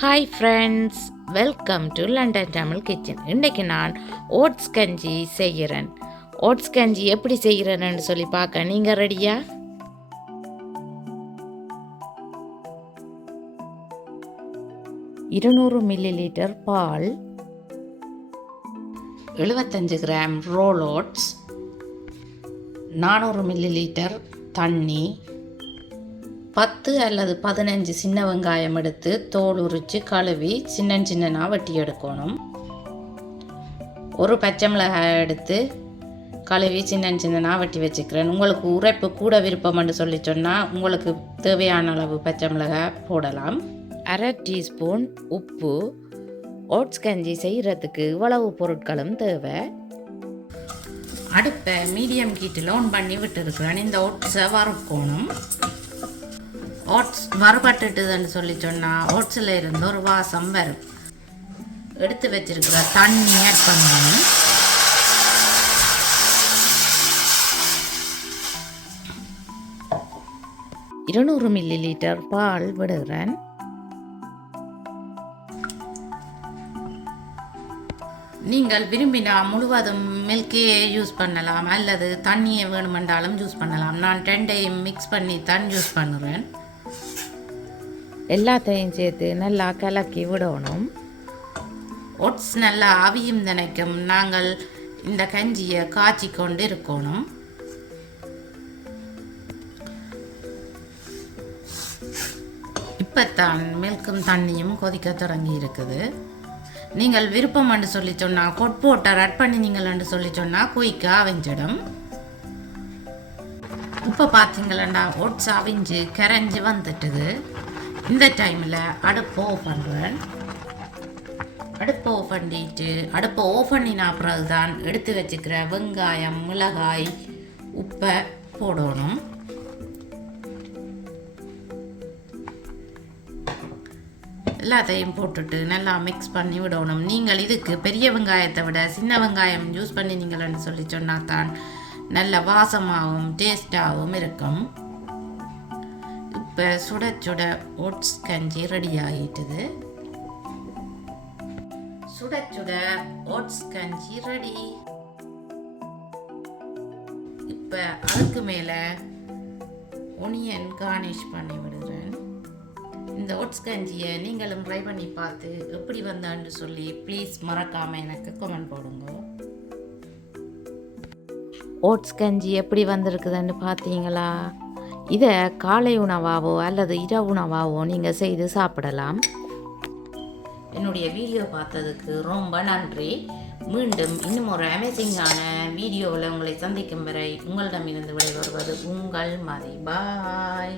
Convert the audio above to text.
Hi friends, welcome to London Tamil kitchen. இன்றைக்கி நான் oats கஞ்சி செய்கிறேன். ஓட்ஸ் கஞ்சி எப்படி செய்கிறேன்னு சொல்லி பார்க்க நீங்கள் ரெடியா? இருநூறு மில்லி பால், 75 கிராம் ரோல் ஓட்ஸ், 400 மில்லி தண்ணி, 10 அல்லது 15 சின்ன வெங்காயம் எடுத்து தோல் உரித்து கழுவி சின்ன வெட்டி எடுக்கணும். ஒரு பச்சை மிளகாய் எடுத்து கழுவி சின்ன வெட்டி வச்சுக்கிறேன். உங்களுக்கு உரைப்பு கூட விருப்பம்னு சொல்லி சொன்னால் உங்களுக்கு தேவையான அளவு பச்சை மிளகாய் போடலாம். அரை டீஸ்பூன் உப்பு. ஓட்ஸ் கஞ்சி செய்கிறதுக்கு இவ்வளவு பொருட்களும் தேவை. அடுப்பை மீடியம் ஹீட்டில் ஆன் பண்ணி விட்டுருக்கிறேன். இந்த ஓட்ஸை வறுக்கணும். ஓட்ஸ் வறுபட்டுட்டுதுன்னு சொல்லி சொன்னால் ஓட்ஸில் இருந்து ஒரு வாசம் வரும். எடுத்து வச்சிருக்கிற தண்ணி ஆட் பண்ணணும். இருநூறு மில்லி பால் விடுகிறேன். நீங்கள் விரும்பினா முழுவதும் மில்கையே யூஸ் பண்ணலாம் அல்லது தண்ணியை வேணுமென்றாலும் யூஸ் பண்ணலாம். நான் ரெண்டையும் மிக்ஸ் பண்ணி தான் யூஸ் பண்ணுறேன். எல்லாத்தையும் சேர்த்து நல்லா கலக்கி விடணும். ஓட்ஸ் நல்லா ஆவியும் நினைக்கும். நாங்கள் இந்த கஞ்சியை காய்ச்சி கொண்டு இருக்கணும். இப்போத்தான் மில்க்கும் தண்ணியும் கொதிக்க தொடங்கி இருக்குது. நீங்கள் விருப்பம் என்று சொல்லி சொன்னால் ஹாட் வாட்டர் ஆட் பண்ணினீங்கள் என்று சொல்லி சொன்னால் குயிக்காக அவிஞ்சிடும். இப்போ பார்த்தீங்களா, ஓட்ஸ் அவிஞ்சு கரைஞ்சி வந்துட்டுது. இந்த டைமில் அடுப்பை ஆஃப் பண்ணுறேன். அடுப்பை ஆஃப் பண்ணிட்டு அடுப்பை ஆஃப் பண்ணினா பிறகு தான் எடுத்து வச்சுக்கிற வெங்காயம், மிளகாய், உப்பை போடணும். எல்லாத்தையும் போட்டுட்டு நல்லா மிக்ஸ் பண்ணி விடணும். நீங்கள் இதுக்கு பெரிய வெங்காயத்தை விட சின்ன வெங்காயம் யூஸ் பண்ணினீங்கள்னு சொல்லி சொன்னால் தான் நல்ல வாசமாகவும் டேஸ்டாகவும் இருக்கும். இப்போ சுட சுட ஓட்ஸ் கஞ்சி ரெடி ஆகிட்டுது. சுட சுட ஓட்ஸ் கஞ்சி ரெடி. இப்போ அதுக்கு மேலே ஒனியன் கார்னிஷ் பண்ணி விடுறேன். இந்த ஓட்ஸ் கஞ்சியை நீங்களும் ட்ரை பண்ணி பார்த்து எப்படி வந்தான்னு சொல்லி ப்ளீஸ் மறக்காமல் எனக்கு கமெண்ட் போடுங்க. ஓட்ஸ் கஞ்சி எப்படி வந்திருக்குதுன்னு பார்த்தீங்களா? இதை காலை உணவாவோ அல்லது இரவு உணவாவோ நீங்கள் செய்து சாப்பிடலாம். என்னுடைய வீடியோ பார்த்ததுக்கு ரொம்ப நன்றி. மீண்டும் இன்னும் ஒரு அமேசிங்கான வீடியோவில் உங்களை சந்திக்கும் வரை உங்களிடமிருந்து விடைபெறுவது உங்கள் மதி. பாய்.